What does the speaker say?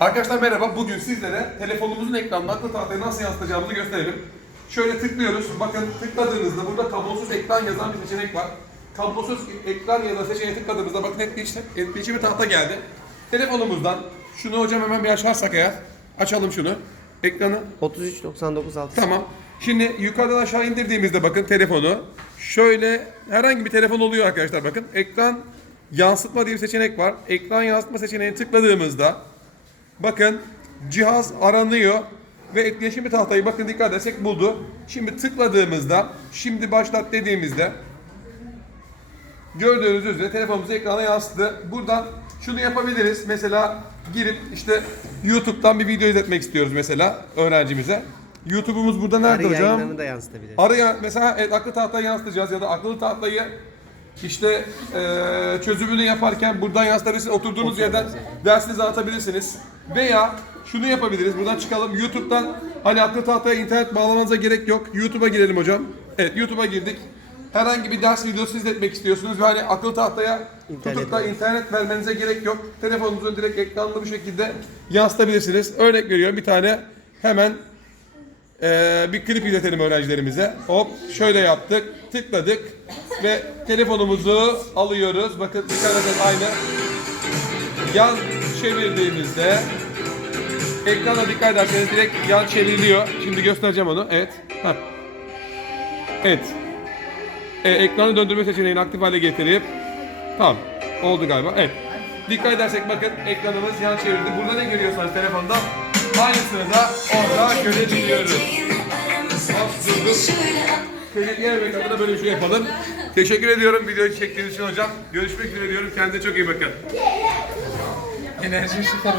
Arkadaşlar merhaba. Bugün sizlere telefonumuzun ekranına akıllı tahtayı nasıl yansıtacağımızı gösterelim. Şöyle tıklıyoruz. Bakın tıkladığınızda burada kablosuz ekran yazan bir seçenek var. Kablosuz ekran yazan seçeneğe tıkladığımızda bakın etkileşim, etkileşimi tahta geldi. Telefonumuzdan şunu hocam hemen bir açarsak eğer. Açalım şunu. Ekranı 33.99 6. Tamam. Şimdi yukarıdan aşağı indirdiğimizde bakın telefonu şöyle herhangi bir telefon oluyor arkadaşlar bakın. Ekran yansıtma diye bir seçenek var. Ekran yansıtma seçeneğine tıkladığımızda bakın cihaz aranıyor ve etkileşimli tahtayı bakın dikkat edersek buldu. Şimdi tıkladığımızda şimdi başlat dediğimizde gördüğünüz üzere telefonumuzu ekrana yansıttı. Buradan şunu yapabiliriz. Mesela girip işte YouTube'dan bir video izletmek istiyoruz mesela öğrencimize. YouTube'umuz burada nerede Arı hocam? yayınlarını da yansıtabilir. Araya mesela evet, akıllı tahtayı yansıtacağız ya da akıllı tahtayı işte eee, çözümünü yaparken buradan yansıtabilirsiniz. Oturduğunuz yerden dersinizi anlatabilirsiniz. Veya şunu yapabiliriz. Buradan çıkalım. YouTube'dan hani akıllı tahtaya internet bağlamanıza gerek yok. YouTube'a girelim hocam. Evet YouTube'a girdik. Herhangi bir ders videosu izletmek istiyorsunuz ve hani akıllı tahtaya İnternet tutup da internet vermenize gerek yok. Telefonunuzun direkt ekranlı bir şekilde yansıtabilirsiniz. Örnek veriyorum bir tane hemen ee, bir klip izletelim öğrencilerimize. Hop şöyle yaptık. Tıkladık ve telefonumuzu alıyoruz. Bakın dikkat edin aynı. Yan çevirdiğimizde ekrana dikkat ederseniz direkt yan çevriliyor. Şimdi göstereceğim onu. Evet. Heh. Evet. Ee, ekranı döndürme seçeneğini aktif hale getirip Tamam. Oldu galiba. Evet. Dikkat edersek bakın ekranımız yan çevirdi. Burada ne görüyorsanız telefonda aynısını da orada görebiliyoruz. Teşekkür ederim. Ekranda böyle bir şey yapalım. Teşekkür ediyorum videoyu çektiğiniz için hocam. Görüşmek üzere diyorum. Kendinize çok iyi bakın. Enerji süper.